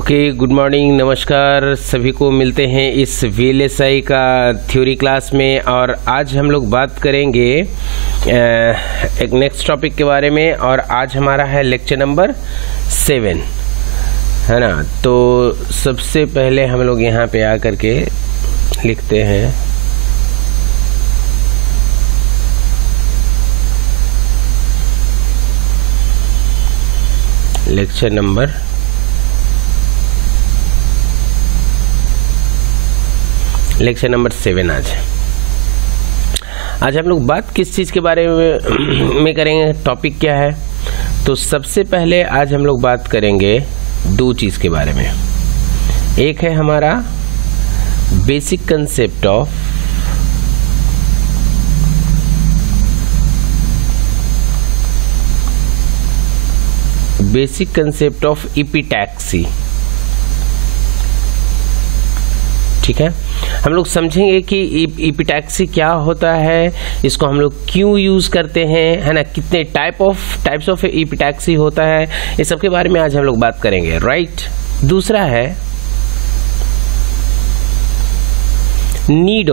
Okay, good morning, नमस्कार सभी को। मिलते हैं इस VLSI का थ्योरी क्लास में और आज हम लोग बात करेंगे एक नेक्स्ट टॉपिक के बारे में। और आज हमारा है लेक्चर नंबर 7, है ना। तो सबसे पहले हम लोग यहाँ पे आकर के लिखते हैं लेक्चर नंबर 7 आज हम लोग बात किस चीज़ के बारे में करेंगे, टॉपिक क्या है। तो सबसे पहले आज हम लोग बात करेंगे दो चीज़ के बारे में। एक है हमारा बेसिक कंसेप्ट ऑफ एपिटैक्सी। ठीक है, हम लोग समझेंगे कि एपिटैक्सी क्या होता है, इसको हम लोग क्यों यूज करते हैं, है ना, कितने टाइप्स ऑफ एपिटैक्सी होता है, ये सब के बारे में आज हम लोग बात करेंगे, राइट। दूसरा है नीड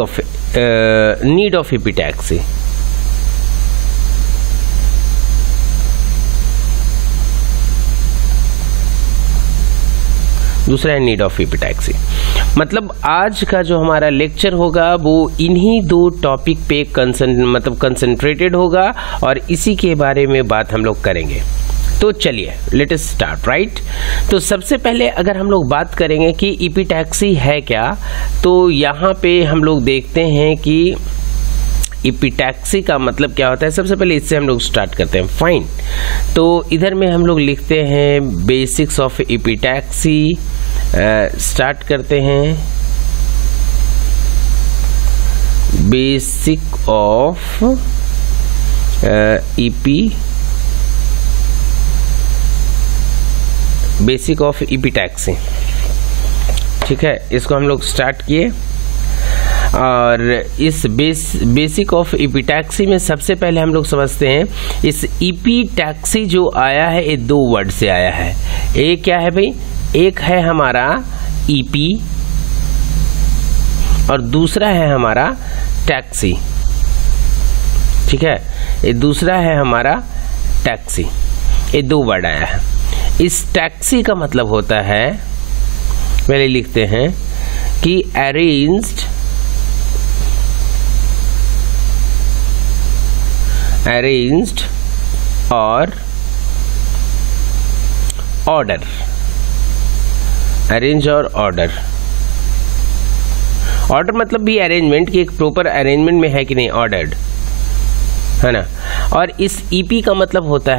ऑफ एपिटैक्सी। दूसरा है नीड ऑफ एपिटैक्सी। मतलब आज का जो हमारा लेक्चर होगा वो इन्हीं दो टॉपिक पे कंसंट्रेटेड होगा और इसी के बारे में बात हम लोग करेंगे। तो चलिए लेट अस स्टार्ट, राइट। तो सबसे पहले अगर हम लोग बात करेंगे कि एपिटैक्सी है क्या, तो यहाँ पे हम लोग देखते हैं कि एपिटैक्सी का मतलब क्या होता है। सबसे पहले इससे हम लोग स्टार्ट करते हैं, फाइन। तो इधर में हम लोग लिखते हैं बेसिक्स ऑफ एपिटैक्सी। स्टार्ट करते हैं बेसिक ऑफ एपिटैक्सी। ठीक है, इसको हम लोग स्टार्ट किए और इस बेसिक ऑफ एपिटैक्सी में सबसे पहले हम लोग समझते हैं इस एपिटैक्सी जो आया है ये दो वर्ड से आया है। एक क्या है भाई, एक है हमारा ईपी और दूसरा है हमारा टैक्सी। ठीक है, ये दूसरा है हमारा टैक्सी। ये दो वर्ड आया है। इस टैक्सी का मतलब होता है, पहले लिखते हैं कि अरेंज्ड और ऑर्डर। अरेंज और ऑर्डर मतलब भी अरेंजमेंट की एक प्रॉपर अरेंजमेंट में है कि नहीं, ऑर्डर्ड, है ना। और इस ईपी का मतलब होता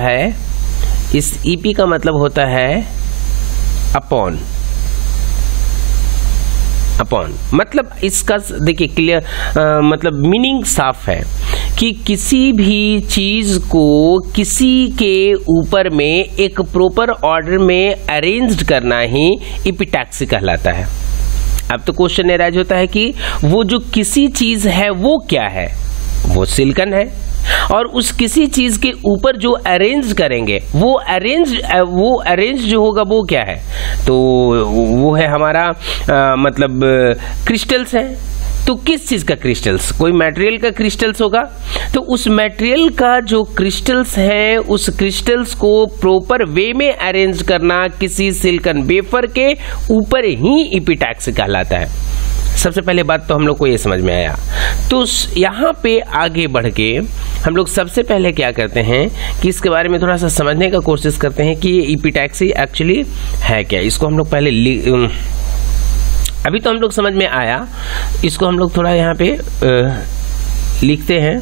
है अपॉन। मतलब इसका देखिए क्लियर, मतलब मीनिंग साफ है कि किसी भी चीज को किसी के ऊपर में एक प्रॉपर ऑर्डर में अरेंज्ड करना ही एपिटैक्सी कहलाता है। अब तो क्वेश्चन अराइज होता है कि वो जो किसी चीज है वो क्या है, वो सिलिकॉन है और उस किसी चीज के ऊपर जो अरेंज करेंगे वो अरेंज जो होगा वो क्या है, तो वो है हमारा मतलब क्रिस्टल्स है। तो किस चीज का क्रिस्टल्स, कोई मटेरियल का क्रिस्टल्स होगा, तो उस मटेरियल का जो क्रिस्टल्स है उस क्रिस्टल्स को प्रॉपर वे में अरेंज करना किसी सिलिकॉन वेफर के ऊपर ही एपिटैक्सी कहलाता है। सबसे पहले बात तो हम लोग को ये समझ में आया। तो यहाँ पे आगे बढ़ के हम लोग सबसे पहले क्या करते हैं कि इसके बारे में थोड़ा सा समझने का कोशिश करते हैं कि ये एपिटैक्सी एक्चुअली है क्या। इसको हम लोग पहले अभी तो हम लोग समझ में आया, इसको हम लोग थोड़ा यहाँ पे लिखते हैं।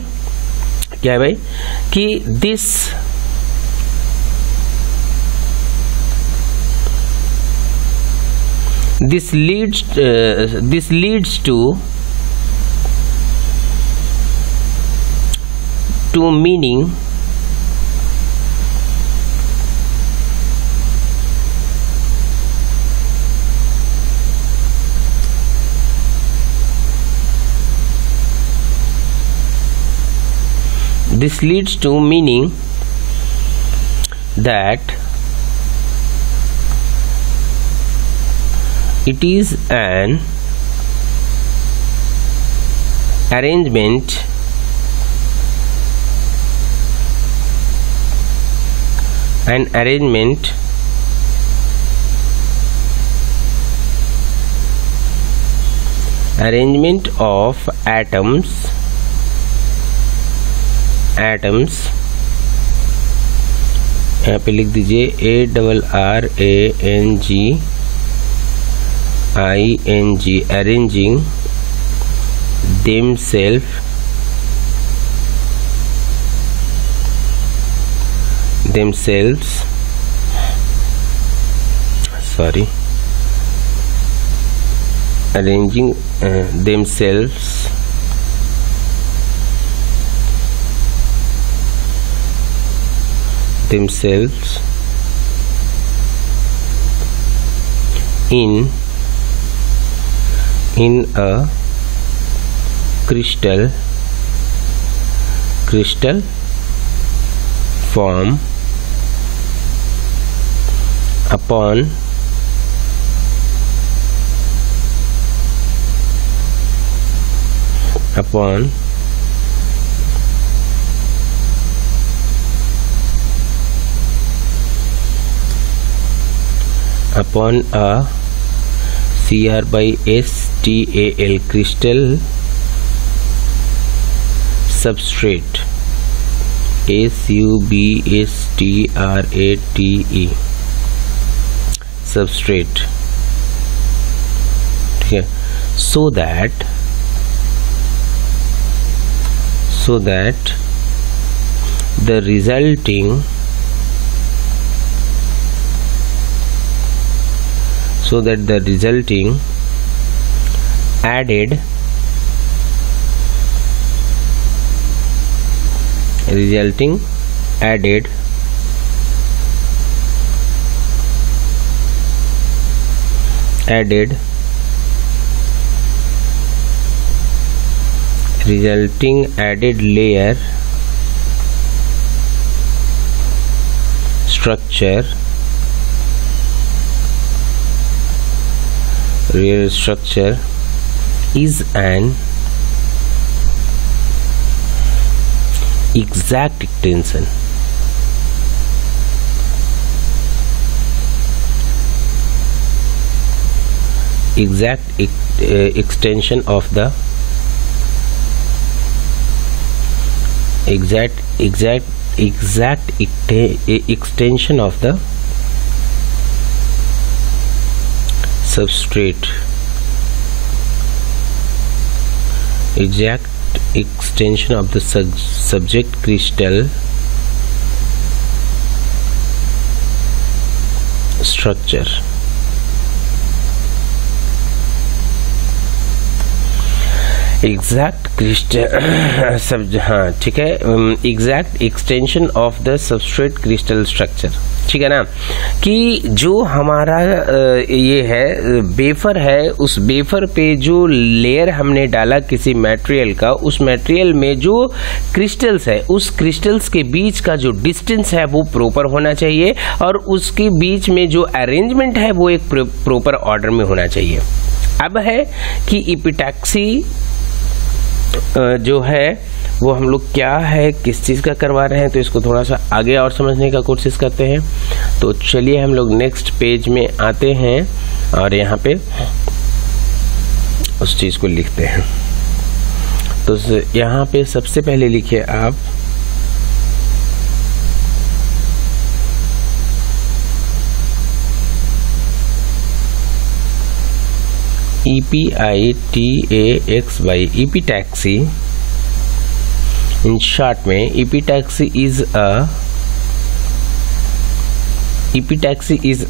क्या है भाई कि this leads to meaning that It is an arrangement of atoms यहाँ पे लिख दीजिए ARRANGING, arranging themselves arranging themselves in a crystal form upon a crystal crystal substrate substrate, ठीक है, so that the resulting added layer structure is an exact extension of the extension of the substrate, exact extension of the subject crystal structure. Exact crystal सब, हाँ ठीक है, exact extension of the substrate crystal structure, ठीक है ना, कि जो हमारा ये है वेफर है, उस वेफर पे जो लेयर हमने डाला किसी मटेरियल का, उस मटेरियल में जो क्रिस्टल्स है, उस क्रिस्टल्स के बीच का जो डिस्टेंस है वो प्रॉपर होना चाहिए, और उसके बीच में जो अरेंजमेंट है वो एक प्रॉपर ऑर्डर में होना चाहिए। अब है कि एपिटैक्सी जो है वो हम लोग क्या है, किस चीज़ का करवा रहे हैं, तो इसको थोड़ा सा आगे और समझने का कोशिश करते हैं। तो चलिए हम लोग नेक्स्ट पेज में आते हैं और यहाँ पे उस चीज़ को लिखते हैं। तो यहाँ पे सबसे पहले लिखिए आप EPITAXY, epitaxy in short में epitaxy is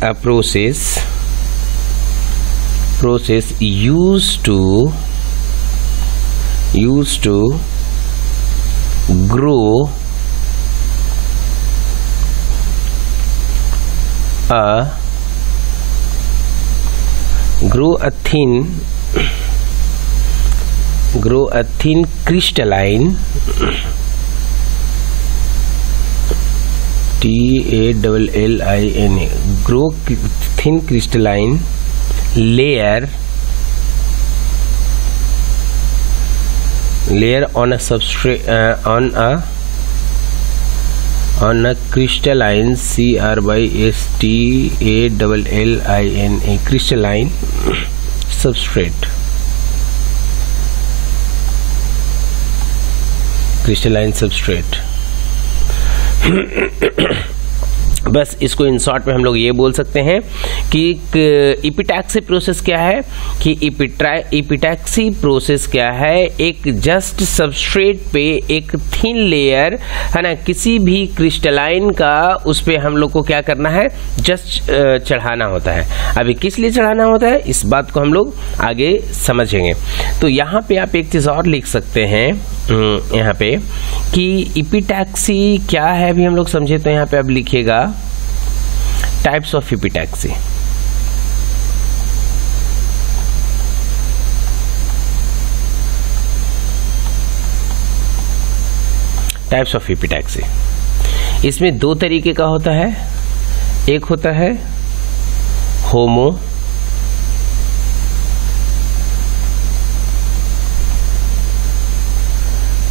a process used to grow a thin crystalline TALLINA, grow thin crystalline layer on a substrate on a crystalline crystalline crystalline substrate, crystalline substrate। बस इसको इन शॉर्ट में हम लोग ये बोल सकते हैं कि इपिटैक्सी प्रोसेस क्या है, कि इपिटैक्सी प्रोसेस क्या है, एक जस्ट सबस्ट्रेट पे एक थिन लेयर है ना, किसी भी क्रिस्टलाइन का उस पे हम लोग को क्या करना है, जस्ट चढ़ाना होता है। अभी किस लिए चढ़ाना होता है इस बात को हम लोग आगे समझेंगे। तो यहाँ पे आप एक चीज़ और लिख सकते हैं यहाँ पे कि इपिटैक्सी क्या है अभी हम लोग समझे। तो यहाँ पे अब लिखिएगा टाइप्स ऑफ इपिटैक्सी। टाइप्स ऑफ इपिटैक्सी, इसमें दो तरीके का होता है। एक होता है होमो,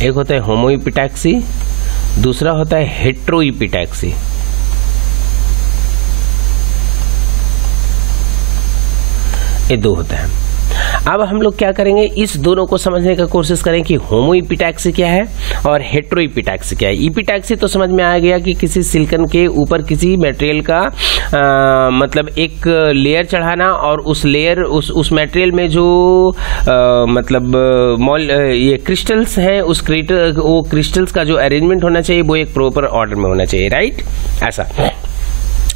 एक होता है होमो इपिटैक्सी, दूसरा होता है हेट्रो इपिटैक्सी। ये दो होता है। अब हम लोग क्या करेंगे, इस दोनों को समझने का कोशिश करें कि होमो इपिटैक्सी क्या है और हेट्रो इपिटैक्सी क्या है। इपिटैक्सी तो समझ में आ गया कि किसी सिलिकॉन के ऊपर किसी मटेरियल का मतलब एक लेयर चढ़ाना और उस लेयर उस मटेरियल में जो मतलब ये क्रिस्टल्स हैं, वो क्रिस्टल्स का जो अरेंजमेंट होना चाहिए वो एक प्रॉपर ऑर्डर में होना चाहिए, राइट, ऐसा,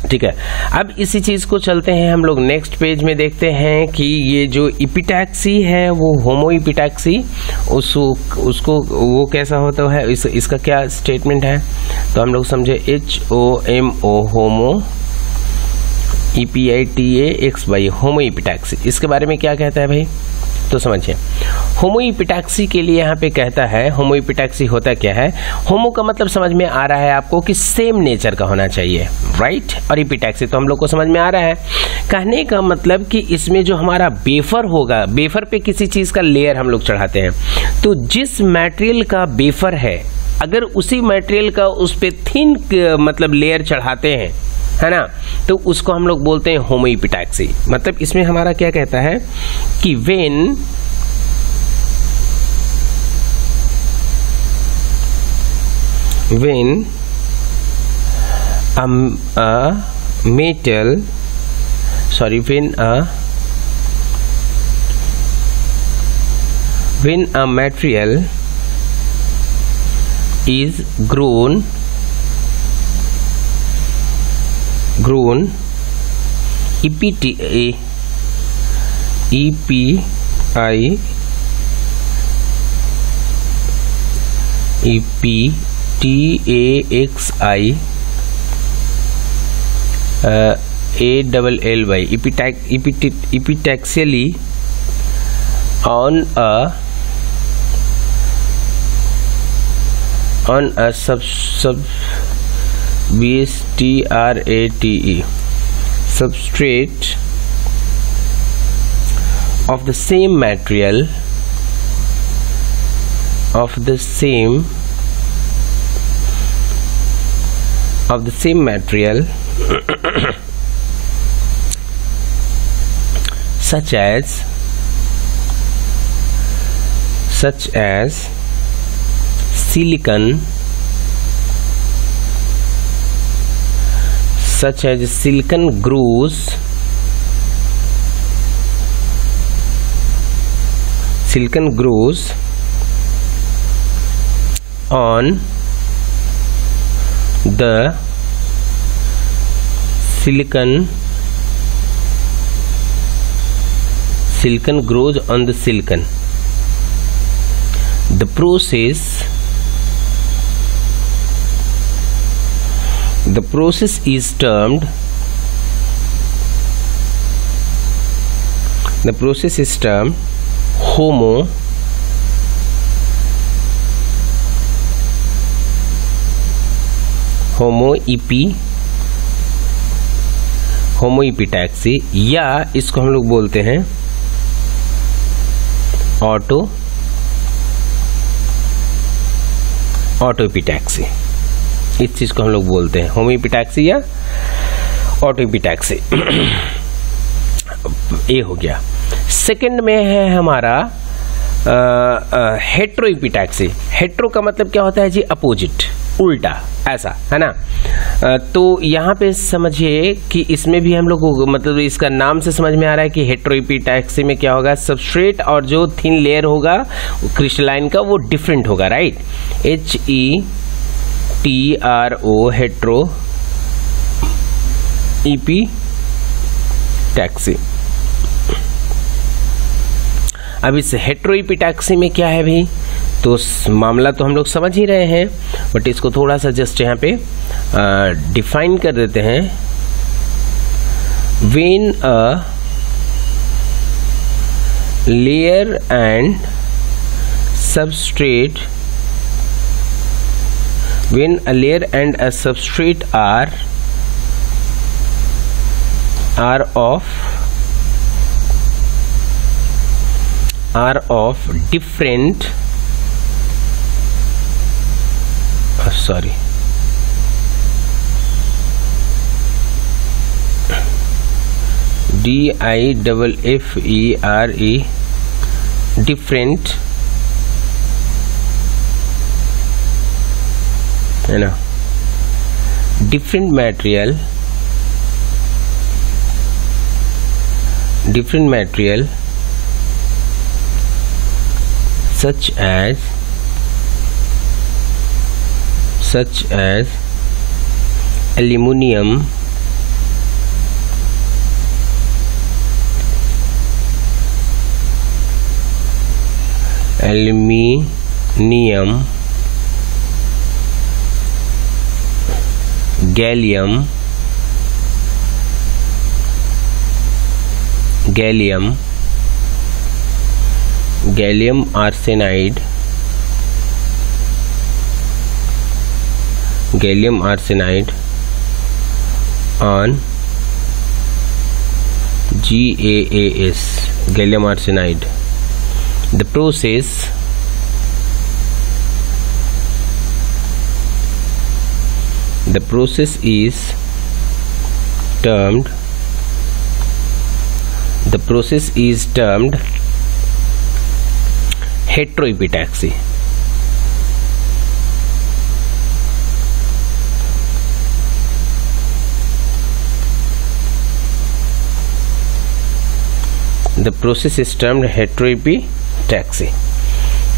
ठीक है। अब इसी चीज़ को चलते हैं हम लोग नेक्स्ट पेज में, देखते हैं कि ये जो इपिटैक्सी है वो होमो इपिटैक्सी, उसको वो कैसा होता है, इसका क्या स्टेटमेंट है। तो हम लोग समझे HOMO होमो, EPITAXY होमो इपिटैक्सी, इसके बारे में क्या कहता है भाई, तो समझिए। होमो इपिटैक्सी के लिए यहाँ पे कहता है, होमो इपिटैक्सी होता क्या है। होमो का मतलब समझ में आ रहा है आपको कि सेम नेचर का होना चाहिए, राइट, और इपिटैक्सी तो हम लोग को समझ में आ रहा है। कहने का मतलब कि इसमें जो हमारा बेफर होगा, बेफर पे किसी चीज़ का लेयर हम लोग चढ़ाते हैं, तो जिस मटेरियल का बेफर है अगर उसी मटेरियल का उस पर थिन मतलब लेयर चढ़ाते हैं, है ना, तो उसको हम लोग बोलते हैं होमो इपिटैक्सी। मतलब इसमें हमारा क्या कहता है कि when when a material is grown EPTAXI ALLY epitaxially on a substrate of the same material such as silicon, grows on the silicon grows on the silicon. The process is termed homo होमोइपिटैक्सी, या इसको हम लोग बोलते हैं ऑटोइपिटैक्सी। इस चीज को हम लोग बोलते हैं होमोइपिटैक्सी या ऑटोइपिटैक्सी। ये हो गया। सेकंड में है हमारा हेट्रोइपिटैक्सी। हेट्रो का मतलब क्या होता है जी? अपोजिट, उल्टा, ऐसा है ना। तो यहाँ पे समझिए कि इसमें भी हम लोग को मतलब इसका नाम से समझ में आ रहा है कि हेट्रोइपिटैक्सी में क्या होगा, सबस्ट्रेट और जो थिन लेयर होगा क्रिस्टलाइन का वो डिफरेंट होगा, राइट। HETRO hetero इपिटैक्सी। अब इस हेट्रोइपिटैक्सी में क्या है भाई, तो मामला तो हम लोग समझ ही रहे हैं, बट इसको थोड़ा सा जस्ट यहाँ पे डिफाइन कर देते हैं। When a layer and substrate, when a layer and a substrate are of different different है ना, different material such as aluminum, gallium arsenide, on GAAS, gallium arsenide. The process is termed heteroepitaxy. The process is termed heteroepitaxy.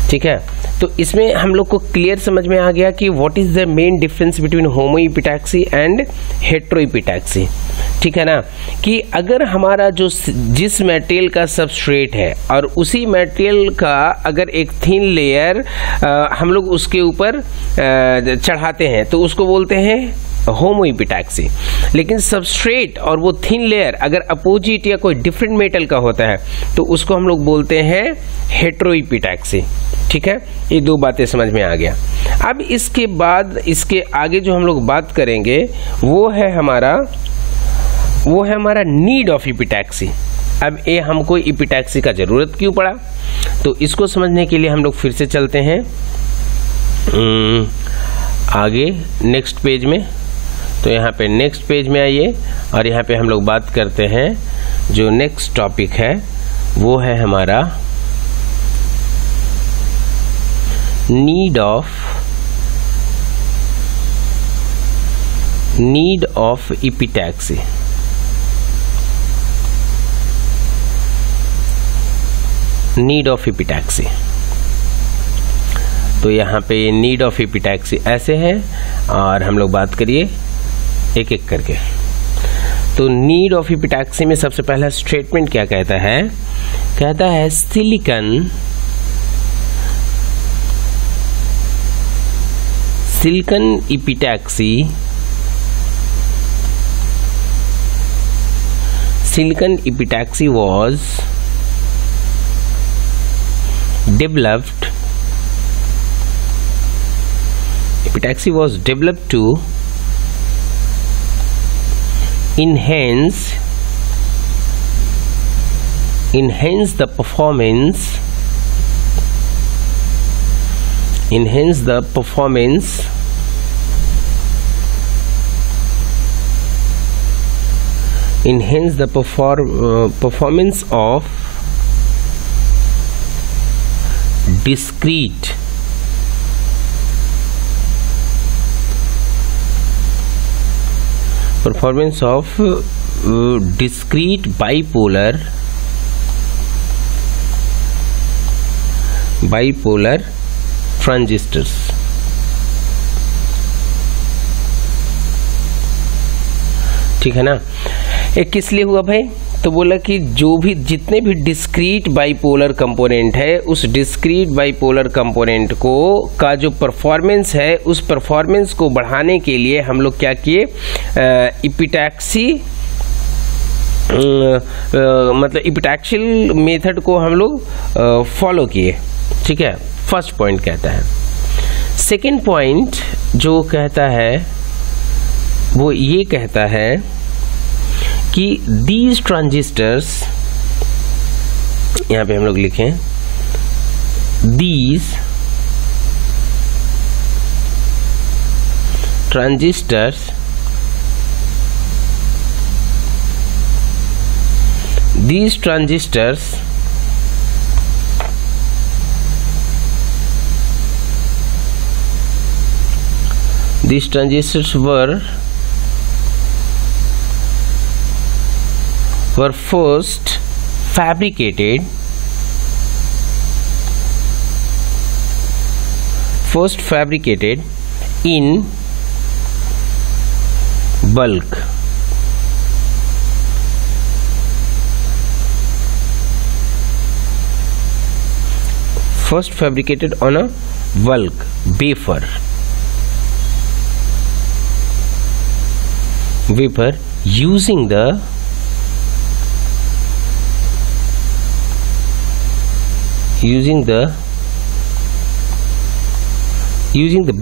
ठीक है, तो इसमें हम लोग को clear समझ में आ गया कि what is the main difference between homoepitaxy and heteroepitaxy. ठीक है ना, कि अगर हमारा जो जिस मटेरियल का सबस्ट्रेट है और उसी मटेरियल का अगर एक थिन लेयर हम लोग उसके ऊपर चढ़ाते हैं तो उसको बोलते हैं होमोइपिटैक्सी। लेकिन सबस्ट्रेट और वो थिन लेयर अगर अपोजिट या कोई डिफरेंट मेटल का होता है तो उसको हम लोग बोलते हैं हेट्रोइपिटैक्सी। ठीक है, ये दो बातें समझ में आ गया। अब इसके बाद इसके आगे जो हम लोग बात करेंगे वो है हमारा नीड ऑफ इपिटैक्सी। अब ये हमको इपिटैक्सी का जरूरत क्यों पड़ा, तो इसको समझने के लिए हम लोग फिर से चलते हैं आगे नेक्स्ट पेज में। तो यहाँ पे नेक्स्ट पेज में आइए और यहाँ पे हम लोग बात करते हैं जो नेक्स्ट टॉपिक है वो है हमारा नीड ऑफ इपिटैक्सी। नीड ऑफ इपिटैक्सी, तो यहाँ पे नीड ऑफ इपिटैक्सी ऐसे है और हम लोग बात करिए एक एक करके। तो नीड ऑफ इपिटैक्सी में सबसे पहला स्टेटमेंट क्या कहता है, कहता है silicon इपिटैक्सी was developed to enhance the performance of discrete bipolar transistors। ठीक है ना। एक किस लिए हुआ भाई? तो बोला कि जो भी जितने भी डिस्क्रीट बाइपोलर कंपोनेंट है, उस डिस्क्रीट बाइपोलर कंपोनेंट को का जो परफॉर्मेंस है, उस परफॉर्मेंस को बढ़ाने के लिए हम लोग क्या किए, इपिटैक्सी मतलब इपिटैक्सियल मेथड को हम लोग फॉलो किए। ठीक है, फर्स्ट पॉइंट कहता है। सेकेंड पॉइंट जो कहता है वो ये कहता है कि these transistors, यहाँ पे हम लोग लिखें these transistors were first fabricated in bulk, on a bulk wafer using the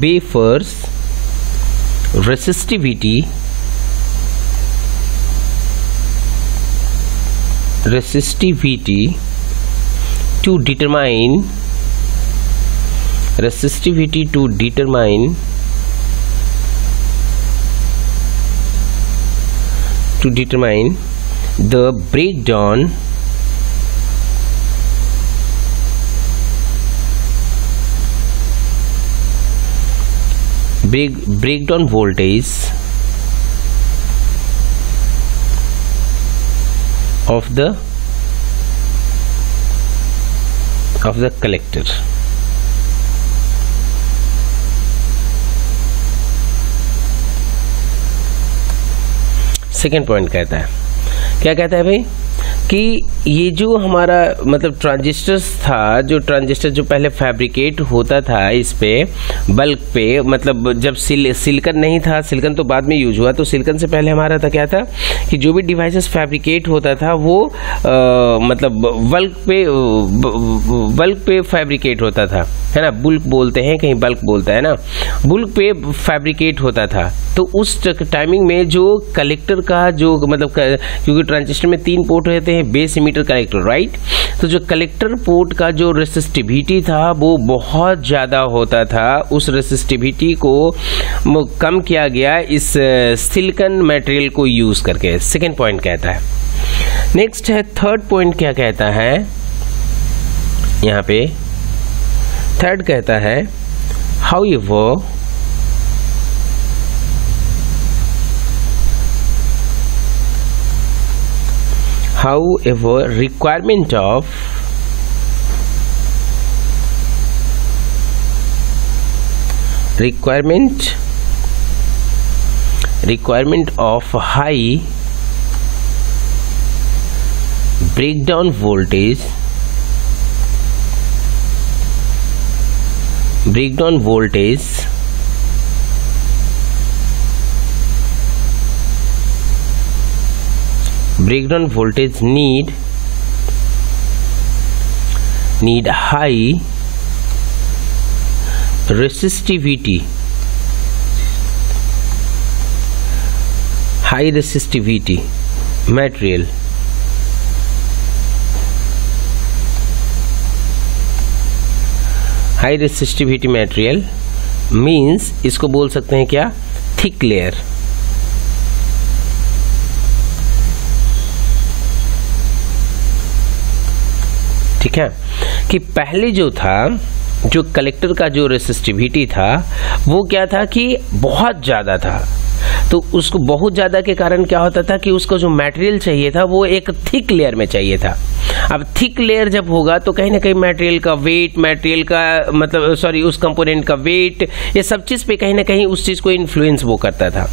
wafer's resistivity to determine the breakdown voltage of the collector। Second point कहता है, क्या कहता है भाई, कि ये जो हमारा मतलब ट्रांजिस्टर्स था, जो ट्रांजिस्टर जो पहले फैब्रिकेट होता था इस पे बल्क पे, मतलब जब सिलिकन नहीं था, सिलिकन तो बाद में यूज हुआ, तो सिलिकन से पहले हमारा था क्या था कि जो भी डिवाइसेस फैब्रिकेट होता था वो मतलब बल्क पे फैब्रिकेट होता था, है ना। बुल्क बोलते हैं, कहीं बल्क बोलता है ना, बुल्क पे फैब्रिकेट होता था। तो उस टाइमिंग में जो कलेक्टर का जो मतलब क्योंकि ट्रांजिस्टर में 3 पोर्ट रहते हैं, बेस इमीटर कलेक्टर, राइट। तो जो कलेक्टर पोर्ट का जो रेसिस्टिविटी था वो बहुत ज़्यादा होता था, उस रेसिस्टिविटी को कम किया गया इस सिलिकॉन मटेरियल को यूज़ करके। सेकेंड पॉइंट कहता है। नेक्स्ट है थर्ड पॉइंट, क्या कहता है यहाँ पे, थर्ड कहता है however requirement of high breakdown voltage need high resistivity high resistivity material high resistivity material means इसको बोल सकते हैं क्या, थिक लेयर। ठीक है, कि पहले जो था, जो कलेक्टर का जो रेसिस्टिविटी था वो क्या था कि बहुत ज़्यादा था, तो उसको बहुत ज़्यादा के कारण क्या होता था कि उसको जो मटेरियल चाहिए था वो एक थिक लेयर में चाहिए था। अब थिक लेयर जब होगा तो कहीं ना कहीं मटेरियल का वेट, मटेरियल का मतलब सॉरी उस कंपोनेंट का वेट, ये सब चीज़ पे कहीं ना कहीं उस चीज़ को इन्फ्लुएंस वो करता था।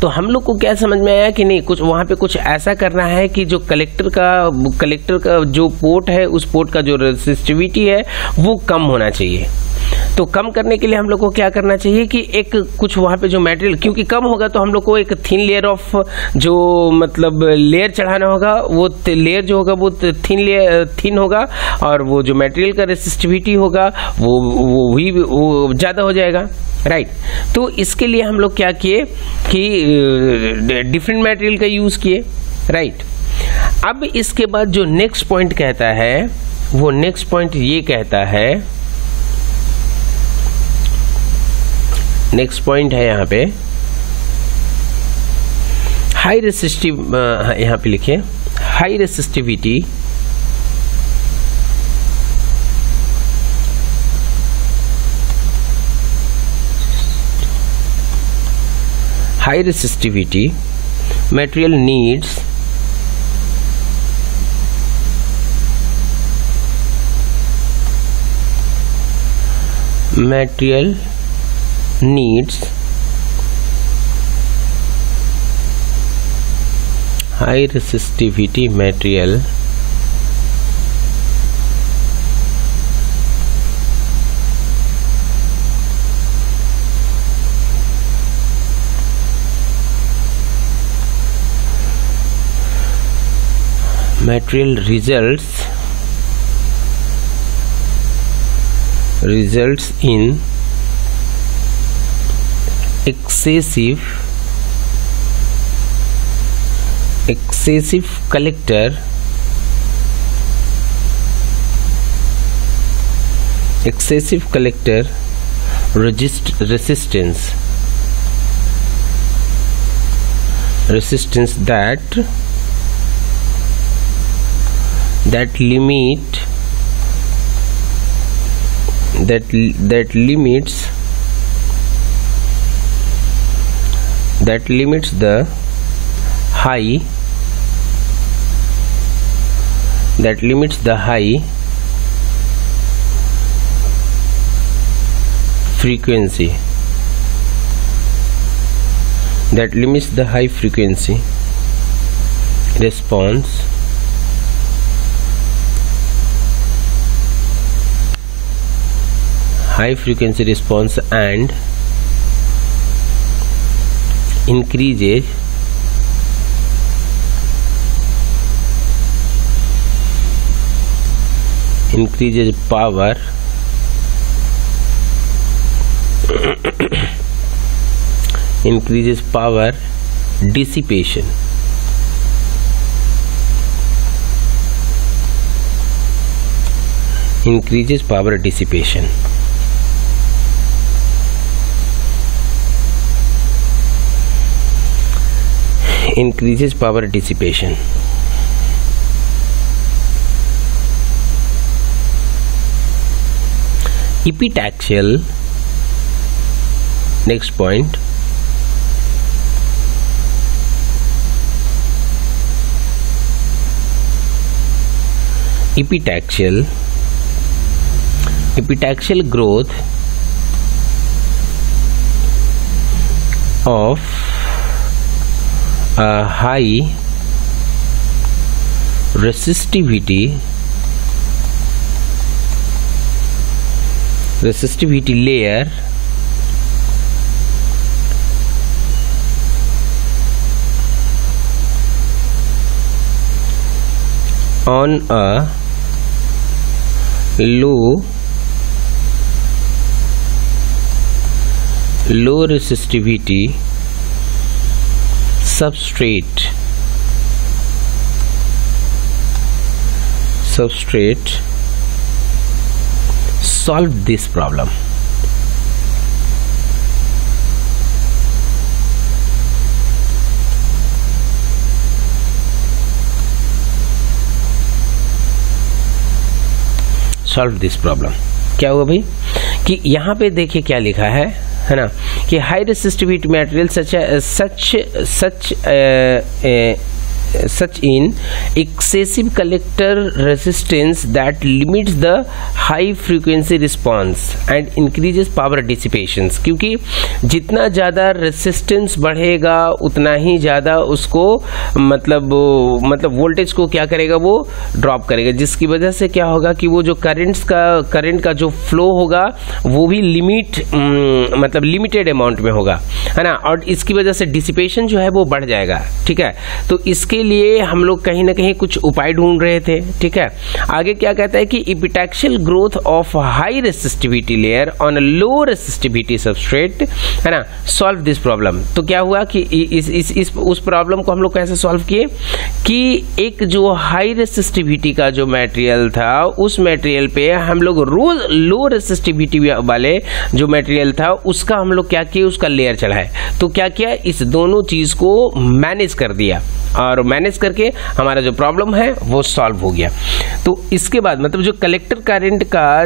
तो हम लोग को क्या समझ में आया कि नहीं, कुछ वहाँ पे कुछ ऐसा करना है कि जो कलेक्टर का जो पोर्ट है, उस पोर्ट का जो रेसिस्टिविटी है वो कम होना चाहिए। तो कम करने के लिए हम लोग को क्या करना चाहिए कि एक कुछ वहाँ पे जो मटेरियल, क्योंकि कम होगा तो हम लोग को एक थिन लेयर ऑफ जो मतलब लेयर चढ़ाना होगा, वो लेयर जो होगा वो थिन होगा, और वो जो मटेरियल का रेसिस्टिविटी होगा वो ज़्यादा हो जाएगा, राइट। तो इसके लिए हम लोग क्या किए कि डिफरेंट मटेरियल का यूज़ किए, राइट। अब इसके बाद जो नेक्स्ट पॉइंट कहता है, वो नेक्स्ट पॉइंट ये कहता है, नेक्स्ट पॉइंट है यहाँ पे हाई रेसिस्टिव, यहाँ पे लिखिए high resistivity high resistivity material needs high resistivity material results in excessive collector resistance that limits the high frequency response and increases power dissipation. Increases power dissipation. Increases power dissipation. Epitaxial, next point, epitaxial growth of a high resistivity layer on a low resistivity substrate solve this problem. Solve this problem. क्या हुआ भाई कि यहाँ पे देखिए क्या लिखा है ना, कि high resistivity material such in excessive collector resistance that limits the high frequency response and increases power dissipations। क्योंकि जितना ज़्यादा रेसिस्टेंस बढ़ेगा उतना ही ज़्यादा उसको मतलब वोल्टेज को क्या करेगा, वो ड्रॉप करेगा, जिसकी वजह से क्या होगा कि वो जो करंट का जो फ्लो होगा वो भी लिमिटेड अमाउंट में होगा, है ना, और इसकी वजह से डिसिपेशन जो है वो बढ़ जाएगा। ठीक है, तो इसके लिए हम लोग कहीं ना कहीं कुछ उपाय ढूंढ रहे थे। ठीक है, आगे क्या कहता है कि epitaxial growth of high resistivity layer on a low resistivity substrate, है ना, सॉल्व दिस प्रॉब्लम। तो क्या हुआ कि उस प्रॉब्लम को हम लोग कैसे सॉल्व किए कि एक जो हाई रेसिस्टिविटी का जो मटेरियल था उस मटेरियल पे हम लोग रोज लो रेसिस्टिविटी वाले जो मटेरियल था उसका हम लोग क्या किए, उसका लेयर चढ़ाए। तो क्या किया, इस दोनों चीज को मैनेज कर दिया और मैनेज करके हमारा जो प्रॉब्लम है वो सॉल्व हो गया। तो इसके बाद मतलब जो कलेक्टर करंट का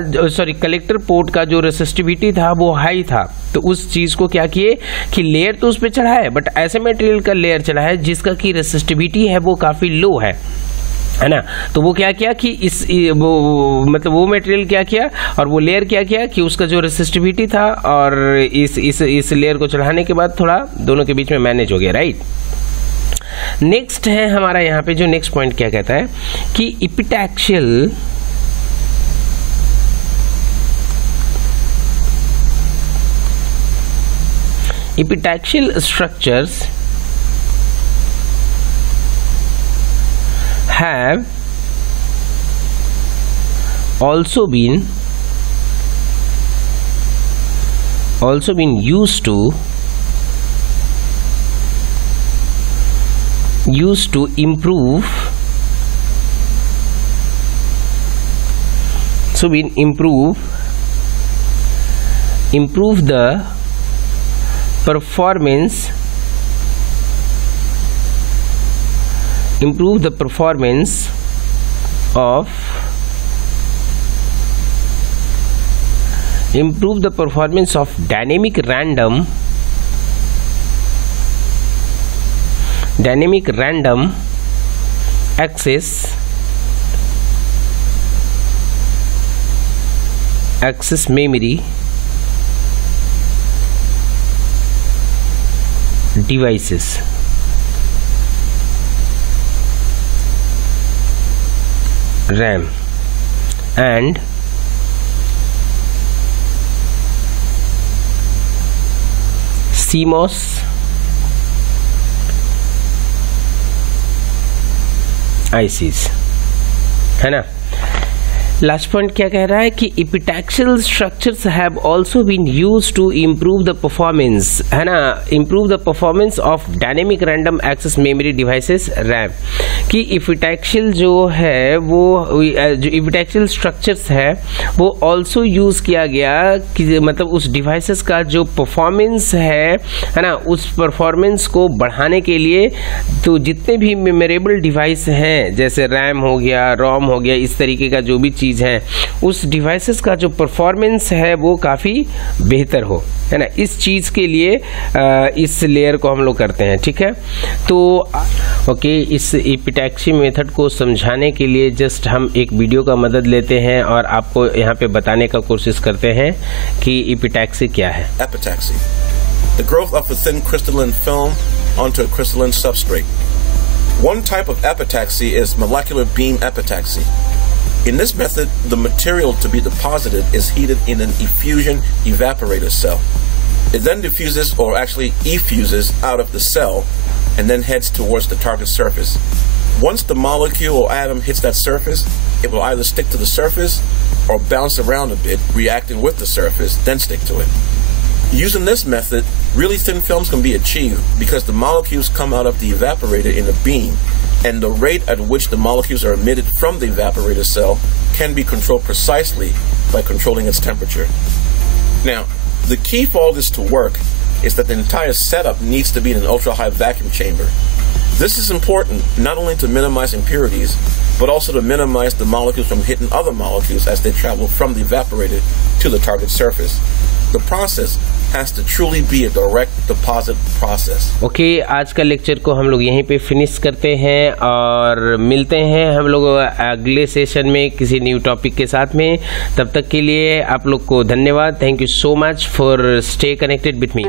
कलेक्टर पोर्ट का जो रेसिस्टिविटी था वो हाई था, तो उस चीज को क्या किए कि लेयर तो उस पर चढ़ा है, बट ऐसे मटेरियल का लेयर चढ़ा है जिसका की रेसिस्टिविटी है वो काफी लो है ना। तो वो क्या किया कि वो मटेरियल क्या किया और वो लेयर क्या किया कि उसका जो रेसिस्टिविटी था और इस लेयर को चढ़ाने के बाद थोड़ा दोनों के बीच में मैनेज हो गया, राइट। नेक्स्ट है हमारा यहाँ पे जो नेक्स्ट पॉइंट क्या कहता है कि epitaxial structures have also been used to improve the performance of dynamic random access memory devices, RAM and CMOS ICs, है ना। लास्ट पॉइंट क्या कह रहा है कि epitaxial structures have also been used to improve the performance, है ना, improve the performance of dynamic random access memory devices RAM। कि epitaxial जो है वो जो epitaxial structures है वो also यूज किया गया कि मतलब उस डिवाइसेस का जो परफॉर्मेंस है ना, उस परफॉर्मेंस को बढ़ाने के लिए। तो जितने भी मेमोरेबल डिवाइस हैं जैसे रैम हो गया, रोम हो गया, इस तरीके का जो भी चीज है उस डिवाइसेस का जो परफॉर्मेंस है वो काफी बेहतर हो, है ना, इस चीज के लिए इस लेयर को हम लोग करते हैं। ठीक है, तो ओके, इस एपिटैक्सी मेथड को समझाने के लिए जस्ट हम एक वीडियो का मदद लेते हैं और आपको यहाँ पे बताने का कोशिश करते हैं कि एपिटैक्सी क्या है। Epitaxy, the growth of a thin crystalline film onto a crystalline substrate. One type of epitaxy is molecular beam epitaxy. In this method, the material to be deposited is heated in an effusion evaporator cell. It then diffuses, or actually effuses, out of the cell and then heads towards the target surface. Once the molecule or atom hits that surface, it will either stick to the surface or bounce around a bit, reacting with the surface, then stick to it. Using this method, Really thin films can be achieved because the molecules come out of the evaporator in a beam, and the rate at which the molecules are emitted from the evaporator cell can be controlled precisely by controlling its temperature. Now, the key for all this to work is that the entire setup needs to be in an ultra-high vacuum chamber. This is important not only to minimize impurities, but also to minimize the molecules from hitting other molecules as they travel from the evaporator to the target surface. The process has to truly be a direct deposit process. Okay, आज का lecture को हम लोग यहीं पे finish करते हैं और मिलते हैं हम लोग अगले सेशन में किसी न्यू टॉपिक के साथ में। तब तक के लिए आप लोग को धन्यवाद। Thank you so much for stay connected with me.